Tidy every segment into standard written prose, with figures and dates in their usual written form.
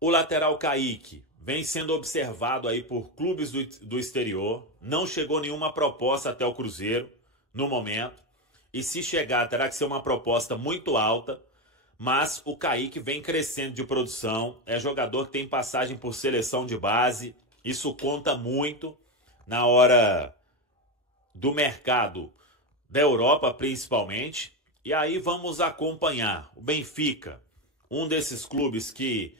O lateral Kaique vem sendo observado aí por clubes do exterior. Não chegou nenhuma proposta até o Cruzeiro no momento. E se chegar, terá que ser uma proposta muito alta. Mas o Kaique vem crescendo de produção. É jogador que tem passagem por seleção de base. Isso conta muito na hora do mercado da Europa, principalmente. E aí vamos acompanhar o Benfica, um desses clubes que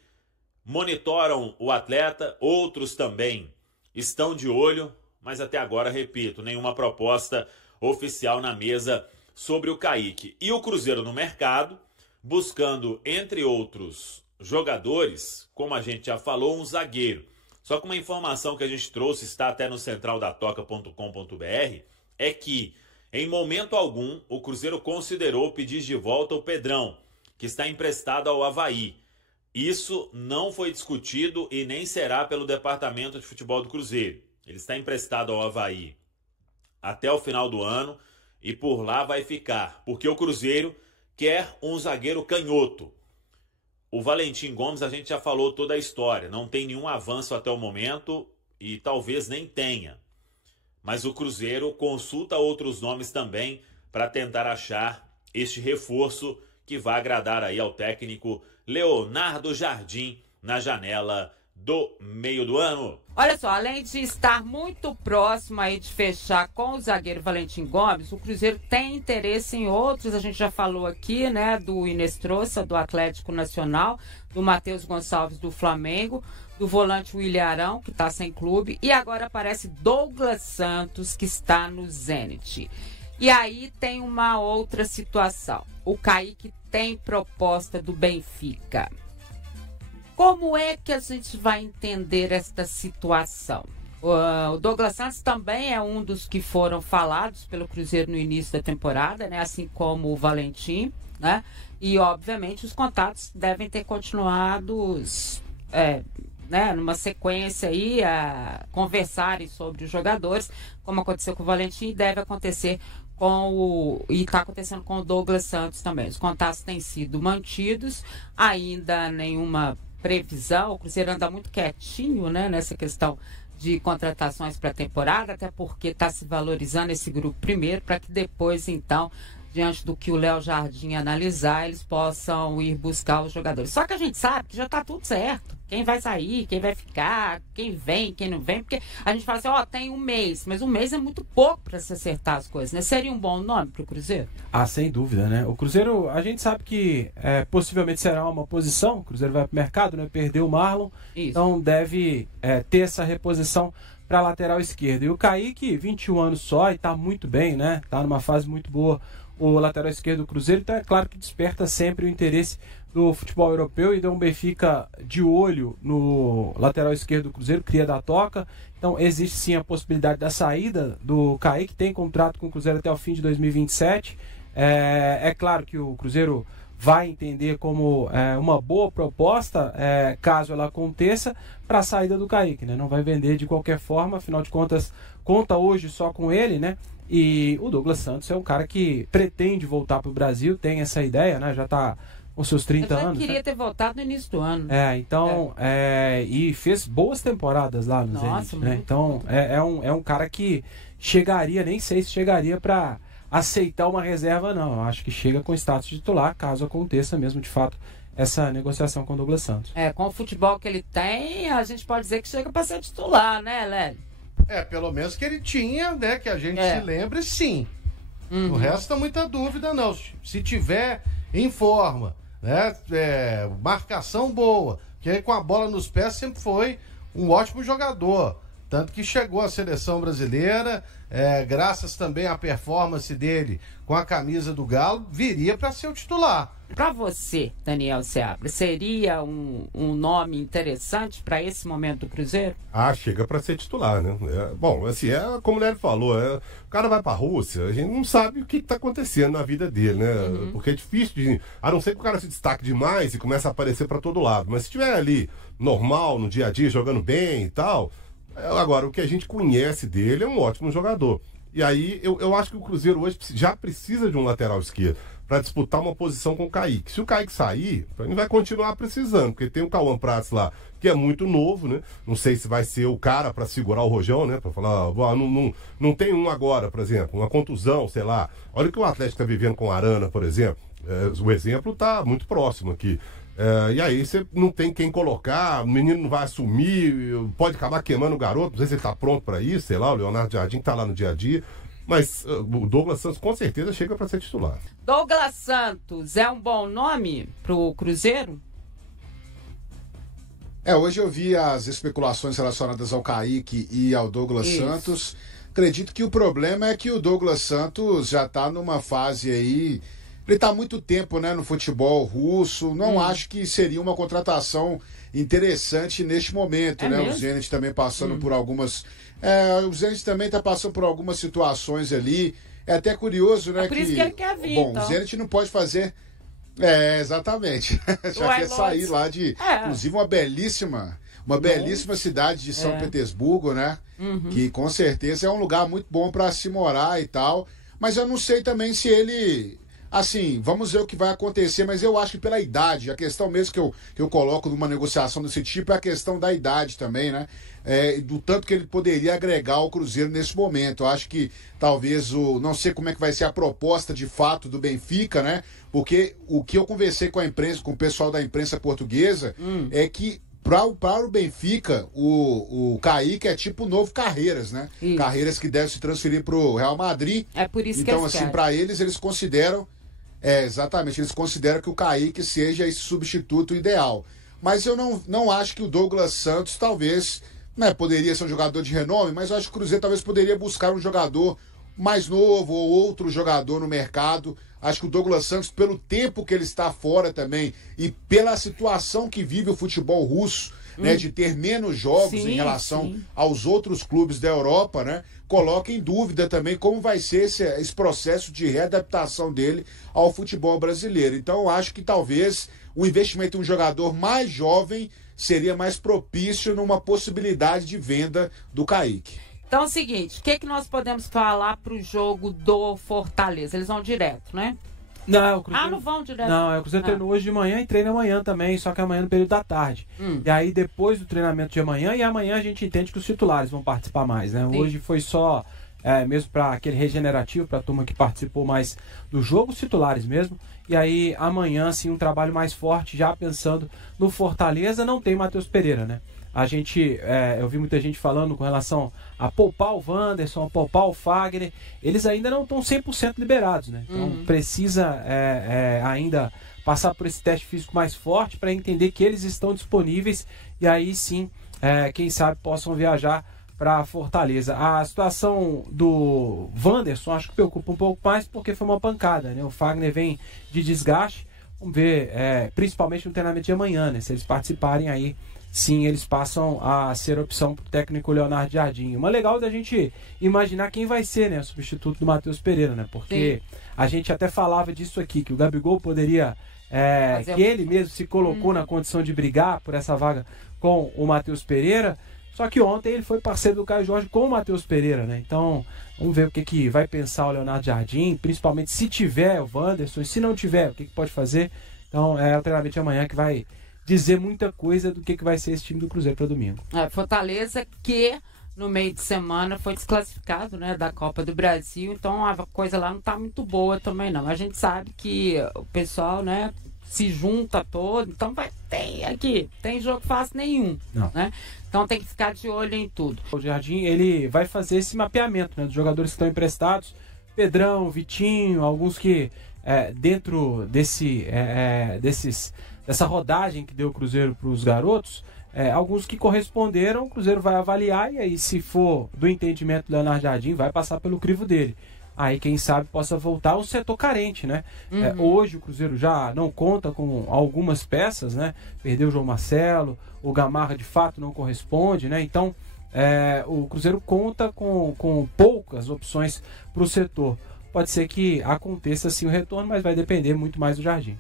monitoram o atleta, outros também estão de olho, mas até agora, repito, nenhuma proposta oficial na mesa sobre o Kaique. E o Cruzeiro no mercado, buscando, entre outros jogadores, como a gente já falou, um zagueiro. Só que uma informação que a gente trouxe, está até no centraldatoca.com.br, é que, em momento algum, o Cruzeiro considerou pedir de volta o Pedrão, que está emprestado ao Avaí. Isso não foi discutido e nem será pelo Departamento de Futebol do Cruzeiro. Ele está emprestado ao Avaí até o final do ano e por lá vai ficar, porque o Cruzeiro quer um zagueiro canhoto. O Valentim Gomes, a gente já falou toda a história, não tem nenhum avanço até o momento e talvez nem tenha. Mas o Cruzeiro consulta outros nomes também para tentar achar este reforço que vai agradar aí ao técnico Leonardo Jardim na janela do meio do ano. Olha só, além de estar muito próximo aí de fechar com o zagueiro Valentim Gomes, o Cruzeiro tem interesse em outros, a gente já falou aqui, né, do Inestrosa, do Atlético Nacional, do Matheus Gonçalves, do Flamengo, do volante William Arão, que está sem clube, e agora aparece Douglas Santos, que está no Zenit. E aí tem uma outra situação. O Kaique tem proposta do Benfica. Como é que a gente vai entender esta situação? O Douglas Santos também é um dos que foram falados pelo Cruzeiro no início da temporada, né? Assim como o Valentim, né? E, obviamente, os contatos devem ter continuado né, numa sequência aí, a conversarem sobre os jogadores, como aconteceu com o Valentim, e deve acontecer e está acontecendo com o Douglas Santos também. Os contatos têm sido mantidos, ainda nenhuma previsão. O Cruzeiro anda muito quietinho, né, nessa questão de contratações para a temporada, até porque está se valorizando esse grupo primeiro, para que depois, então, diante do que o Léo Jardim analisar, eles possam ir buscar os jogadores. Só que a gente sabe que já está tudo certo. Quem vai sair, quem vai ficar, quem vem, quem não vem, porque a gente fala assim, tem um mês, mas um mês é muito pouco para se acertar as coisas, né? Seria um bom nome para o Cruzeiro? Ah, sem dúvida, né? O Cruzeiro, a gente sabe que possivelmente será uma posição, o Cruzeiro vai para o mercado, né? Perdeu o Marlon, isso. Então deve ter essa reposição para a lateral esquerda. E o Kaique, 21 anos só, e está muito bem, né? Está numa fase muito boa o lateral esquerdo do Cruzeiro, então é claro que desperta sempre o interesse do futebol europeu, e dá um Benfica de olho no lateral esquerdo do Cruzeiro, cria da Toca. Então existe sim a possibilidade da saída do Kaique, tem contrato com o Cruzeiro até o fim de 2027. É claro que o Cruzeiro vai entender como uma boa proposta, caso ela aconteça, para a saída do Kaique, né? Não vai vender de qualquer forma, afinal de contas, conta hoje só com ele, né? E o Douglas Santos é um cara que pretende voltar para o Brasil, tem essa ideia, né? Já está com seus 30 anos. Eu queria ter voltado no início do ano. Então, e fez boas temporadas lá no Zenit, né? Então, é um cara que chegaria, nem sei se chegaria para aceitar uma reserva, não. Eu acho que chega com status de titular, caso aconteça mesmo, de fato, essa negociação com o Douglas Santos. Com o futebol que ele tem, a gente pode dizer que chega para ser titular, né, Lélio? Pelo menos que ele tinha, né, que a gente se lembre, sim. Não resta muita dúvida, não. Se tiver em forma, né, marcação boa, que aí com a bola nos pés sempre foi um ótimo jogador. Tanto que chegou à seleção brasileira, graças também à performance dele com a camisa do Galo, viria para ser o titular. Para você, Daniel Seabra, seria um nome interessante para esse momento do Cruzeiro? Chega para ser titular, né? Bom, assim, como o Léo falou, o cara vai para a Rússia, a gente não sabe o que está acontecendo na vida dele, né? Porque é difícil a não ser que o cara se destaque demais e comece a aparecer para todo lado. Mas se estiver ali normal, no dia a dia, jogando bem e tal, agora, o que a gente conhece dele é um ótimo jogador. E aí, eu acho que o Cruzeiro hoje já precisa de um lateral esquerdo. para disputar uma posição com o Kaique. Se o Kaique sair, ele vai continuar precisando, porque tem o Cauã Prats lá, que é muito novo, né? Não sei se vai ser o cara para segurar o rojão, né? Para falar, não tem um agora, por exemplo, uma contusão, sei lá. Olha o que o Atlético está vivendo com o Arana, por exemplo. O exemplo está muito próximo aqui. E aí você não tem quem colocar, o menino não vai assumir, pode acabar queimando o garoto, não sei se ele está pronto para isso, sei lá, o Leonardo Jardim está lá no dia a dia. Mas o Douglas Santos com certeza chega para ser titular. Douglas Santos é um bom nome pro Cruzeiro? Hoje eu vi as especulações relacionadas ao Kaique e ao Douglas Santos. Acredito que o problema é que o Douglas Santos já está numa fase aí... Ele está há muito tempo, né, no futebol russo. Não acho que seria uma contratação interessante neste momento, né? Mesmo? O Zenit também passando por algumas... o Zenit também está passando por algumas situações ali. É até curioso, né? Por isso que ele quer vir, bom, então. O Zenit não pode fazer... exatamente. Já quer sair lá de... Inclusive uma belíssima cidade de São Petersburgo, né? Que com certeza é um lugar muito bom para se morar e tal. Mas eu não sei também se ele... Assim, vamos ver o que vai acontecer, mas eu acho que pela idade, a questão mesmo que eu coloco numa negociação desse tipo é a questão da idade também, né? Do tanto que ele poderia agregar ao Cruzeiro nesse momento. Eu acho que talvez não sei como é que vai ser a proposta de fato do Benfica, né? Porque o que eu conversei com a imprensa, com o pessoal da imprensa portuguesa, é que para o Benfica, o Kaique é tipo o novo Carreiras, né? Isso. Carreiras que deve se transferir para o Real Madrid. É por isso então, que assim, para eles consideram... exatamente, eles consideram que o Kaique seja esse substituto ideal. Mas eu não acho que o Douglas Santos talvez, né, poderia ser um jogador de renome, mas eu acho que o Cruzeiro talvez poderia buscar um jogador mais novo ou outro jogador no mercado. Acho que o Douglas Santos, pelo tempo que ele está fora também e pela situação que vive o futebol russo, né, de ter menos jogos em relação aos outros clubes da Europa, né, coloca em dúvida também como vai ser esse processo de readaptação dele ao futebol brasileiro. Então eu acho que talvez o investimento em um jogador mais jovem seria mais propício numa possibilidade de venda do Kaique. Então é o seguinte, o que nós podemos falar para o jogo do Fortaleza? Eles vão direto, né? Não, o Cruzeiro... não vão direto. Não, o Cruzeiro treinou hoje de manhã e treina amanhã também, só que amanhã no período da tarde. E aí depois do treinamento de amanhã, e amanhã a gente entende que os titulares vão participar mais, né? Sim. Hoje foi só, mesmo para aquele regenerativo, para a turma que participou mais do jogo, os titulares mesmo. E aí amanhã, sim, um trabalho mais forte, já pensando no Fortaleza, não tem Matheus Pereira, né? A gente, eu vi muita gente falando com relação a poupar o Wanderson, a poupar o Fagner. Eles ainda não estão 100% liberados, né? Então precisa ainda passar por esse teste físico mais forte para entender que eles estão disponíveis e aí sim, quem sabe, possam viajar para Fortaleza. A situação do Wanderson acho que preocupa um pouco mais porque foi uma pancada, né? O Fagner vem de desgaste. Vamos ver, principalmente no treinamento de amanhã, né? Se eles participarem aí, sim, eles passam a ser opção para o técnico Leonardo Jardim. Uma legal da gente imaginar quem vai ser, né, o substituto do Matheus Pereira, né? Porque a gente até falava disso aqui, que o Gabigol poderia, que ele mesmo se colocou na condição de brigar por essa vaga com o Matheus Pereira, só que ontem ele foi parceiro do Caio Jorge com o Matheus Pereira, né? Então, vamos ver o que vai pensar o Leonardo Jardim, principalmente se tiver o Wanderson, e se não tiver, o que pode fazer. Então, é o treinamento de amanhã que vai dizer muita coisa do que vai ser esse time do Cruzeiro para domingo. Fortaleza que no meio de semana foi desclassificado, né, da Copa do Brasil, então a coisa lá não está muito boa também não. A gente sabe que o pessoal, né, se junta todo, então tem jogo fácil nenhum, né? Então tem que ficar de olho em tudo. O Jardim, ele vai fazer esse mapeamento, né, dos jogadores que estão emprestados, Pedrão, Vitinho, alguns que dentro dessa rodagem que deu o Cruzeiro para os garotos, alguns que corresponderam, o Cruzeiro vai avaliar e aí, se for do entendimento do Leonardo Jardim, vai passar pelo crivo dele. Aí, quem sabe, possa voltar ao setor carente, né? Hoje o Cruzeiro já não conta com algumas peças, né? Perdeu o João Marcelo, o Gamarra de fato não corresponde, né? Então, o Cruzeiro conta com poucas opções para o setor. Pode ser que aconteça sim o retorno, mas vai depender muito mais do Jardim.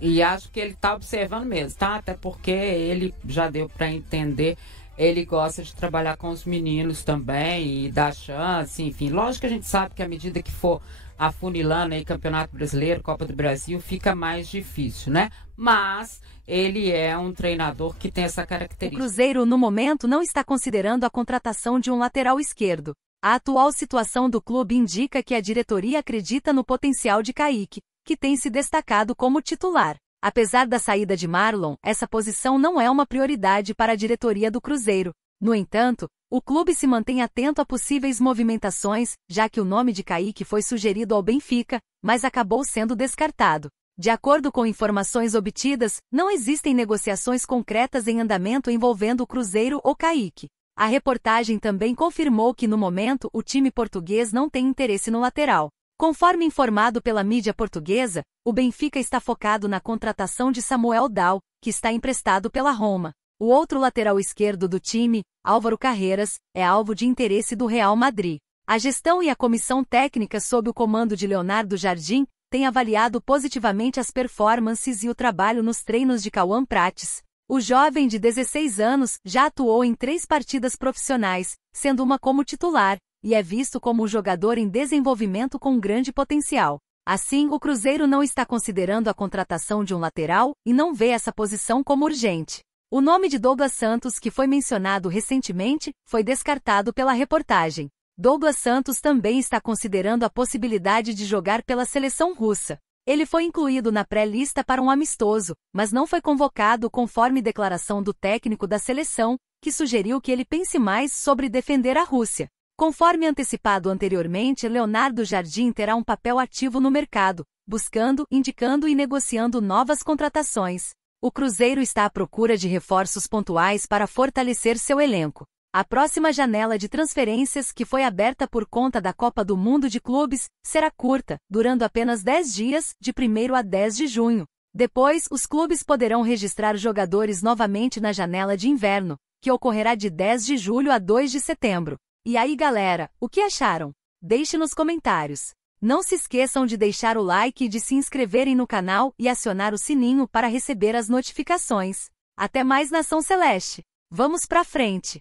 E acho que ele está observando mesmo, tá? Até porque ele já deu para entender, ele gosta de trabalhar com os meninos também e dar chance, enfim. Lógico que a gente sabe que à medida que for afunilando aí Campeonato Brasileiro, Copa do Brasil, fica mais difícil, né? Mas ele é um treinador que tem essa característica. O Cruzeiro, no momento, não está considerando a contratação de um lateral esquerdo. A atual situação do clube indica que a diretoria acredita no potencial de Kaique, que tem se destacado como titular. Apesar da saída de Marlon, essa posição não é uma prioridade para a diretoria do Cruzeiro. No entanto, o clube se mantém atento a possíveis movimentações, já que o nome de Kaique foi sugerido ao Benfica, mas acabou sendo descartado. De acordo com informações obtidas, não existem negociações concretas em andamento envolvendo o Cruzeiro ou Kaique. A reportagem também confirmou que, no momento, o time português não tem interesse no lateral. Conforme informado pela mídia portuguesa, o Benfica está focado na contratação de Samuel Dal, que está emprestado pela Roma. O outro lateral esquerdo do time, Álvaro Carreiras, é alvo de interesse do Real Madrid. A gestão e a comissão técnica sob o comando de Leonardo Jardim têm avaliado positivamente as performances e o trabalho nos treinos de Cauã Prates. O jovem de 16 anos já atuou em 3 partidas profissionais, sendo uma como titular, e é visto como um jogador em desenvolvimento com grande potencial. Assim, o Cruzeiro não está considerando a contratação de um lateral e não vê essa posição como urgente. O nome de Douglas Santos, que foi mencionado recentemente, foi descartado pela reportagem. Douglas Santos também está considerando a possibilidade de jogar pela seleção russa. Ele foi incluído na pré-lista para um amistoso, mas não foi convocado conforme declaração do técnico da seleção, que sugeriu que ele pense mais sobre defender a Rússia. Conforme antecipado anteriormente, Leonardo Jardim terá um papel ativo no mercado, buscando, indicando e negociando novas contratações. O Cruzeiro está à procura de reforços pontuais para fortalecer seu elenco. A próxima janela de transferências, que foi aberta por conta da Copa do Mundo de Clubes, será curta, durando apenas 10 dias, de 1º a 10 de junho. Depois, os clubes poderão registrar jogadores novamente na janela de inverno, que ocorrerá de 10 de julho a 2 de setembro. E aí, galera, o que acharam? Deixe nos comentários. Não se esqueçam de deixar o like e de se inscreverem no canal e acionar o sininho para receber as notificações. Até mais, Nação Celeste! Vamos pra frente!